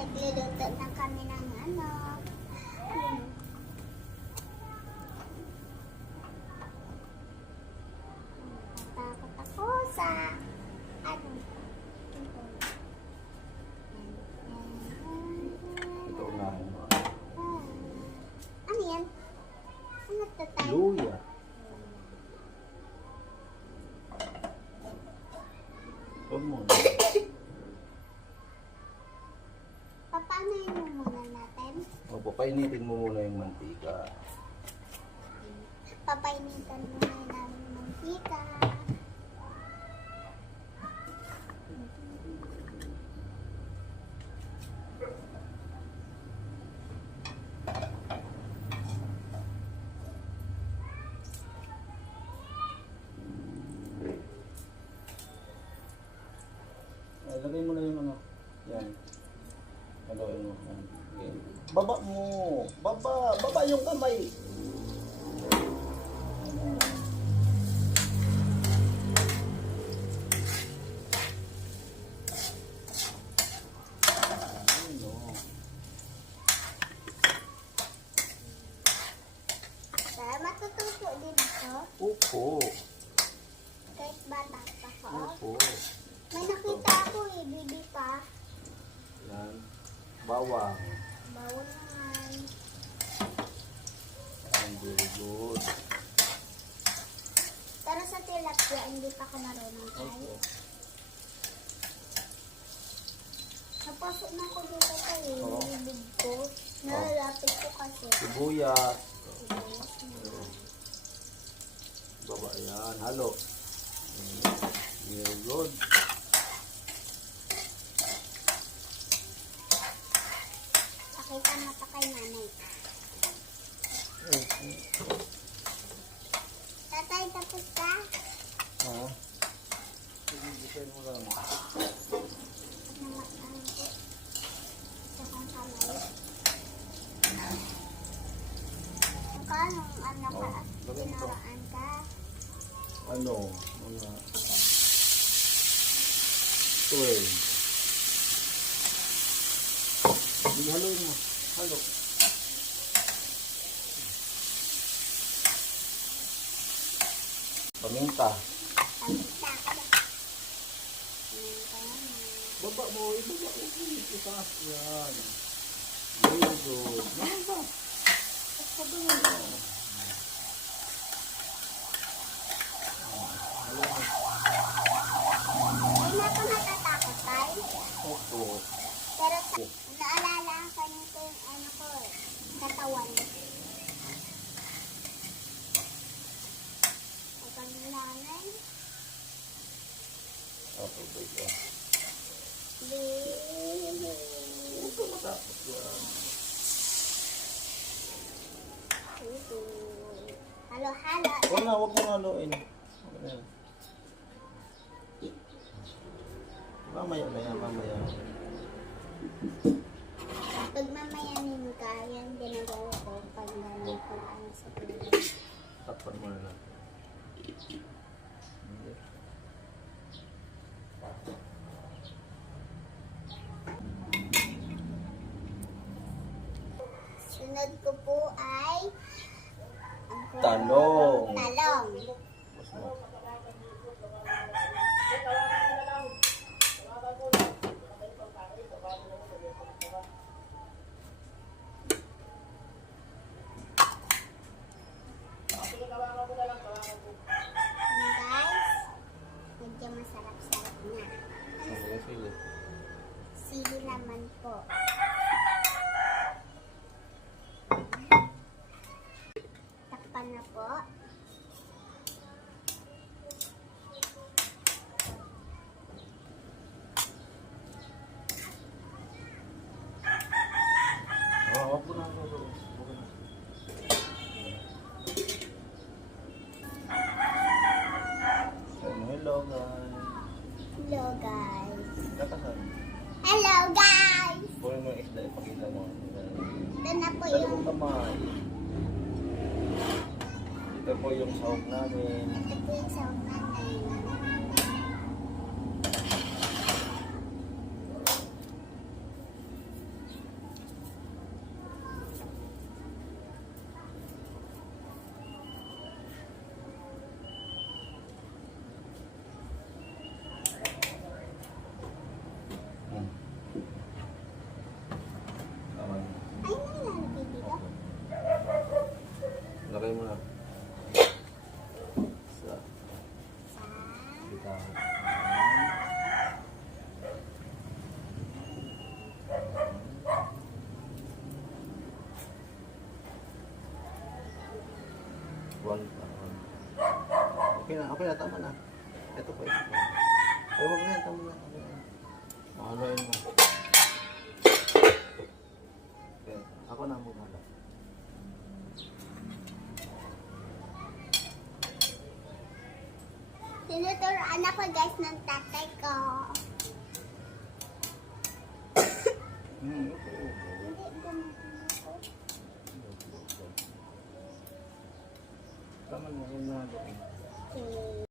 nagluluto na kami ng ano. Natakot ako sa ano. Ito na. Ano yan? Ano to tayo? Luya. Huwag mo. Paano yun muna natin? O, papainitin mo muna yung mantika. Papainitan muna namin ng mantika. Lagay mo na yung ano. Yan. Haluin mo. Yan. Okay. Baba mo. Baba. Baba yung kamay. Ano? Matututo din ako. Upo. Kahit bata pa ako. Upo. May nakita ako eh, bibi pa. Yan. Bawang. Bawal naman. Yan. Very good. Pero sa tilapia, hindi pa ako marunong tayo. Napasok na ako dito tayo. Oo. Bibig ko. Nalalapit ko kasi. Sibuyas. Sibuyas na. Baba yan. Halo. Very good. Pakita mata kay nanay. Tatay, tapos ka? Ha? Sige, mo lang. Namatang ko. Sakang kamay. Magkano ang anak ka? lagay mo to. Pinaraan ka? Ano? Mga 12. Sige, haluin mo. Halo. Paminta. Pagkita ka ba? Baba mo. Ibaba mo. Itaas yan. Very good. Baba. Baba mo. Hindi na ako natatakot tayo. Opo. Pero naalala ka nito yung ano ko eh, katawan. Ay, panglangan. Opo, ba yan? Huwag ka matakot yan. Halo-halo. Huwag mo haluin. Okay na yan. Mamaya na yan, mamaya. Pag mamayanin ka, yan ginagawa ko pag namin ko ano sa tuloy. Takpan mo na lang. Sunod ko po ay Talong. talong. Mas mo. Guys, medyo masarap-sarap na. Sige, sige. Sili naman po. Takpan na po. Huwag mo na haluin. Huwag mo na. Hello, guys. Hello guys. Kakasan. Hello guys. Kunin mo yung isda, ipakita mo. Ito na po Dalawang yung kamay. Ito po yung sahog namin. ito po yung sahog natin. Okay na, tama na. Ito po, ito po. Ay, huwag na yan, tama na. Okay na. Haluin mo. Okay, ako na muna. Tinuturoan ako guys ng tatay ko. Ito. Hindi, gamitin ako. Tama na, huwag na. Okay.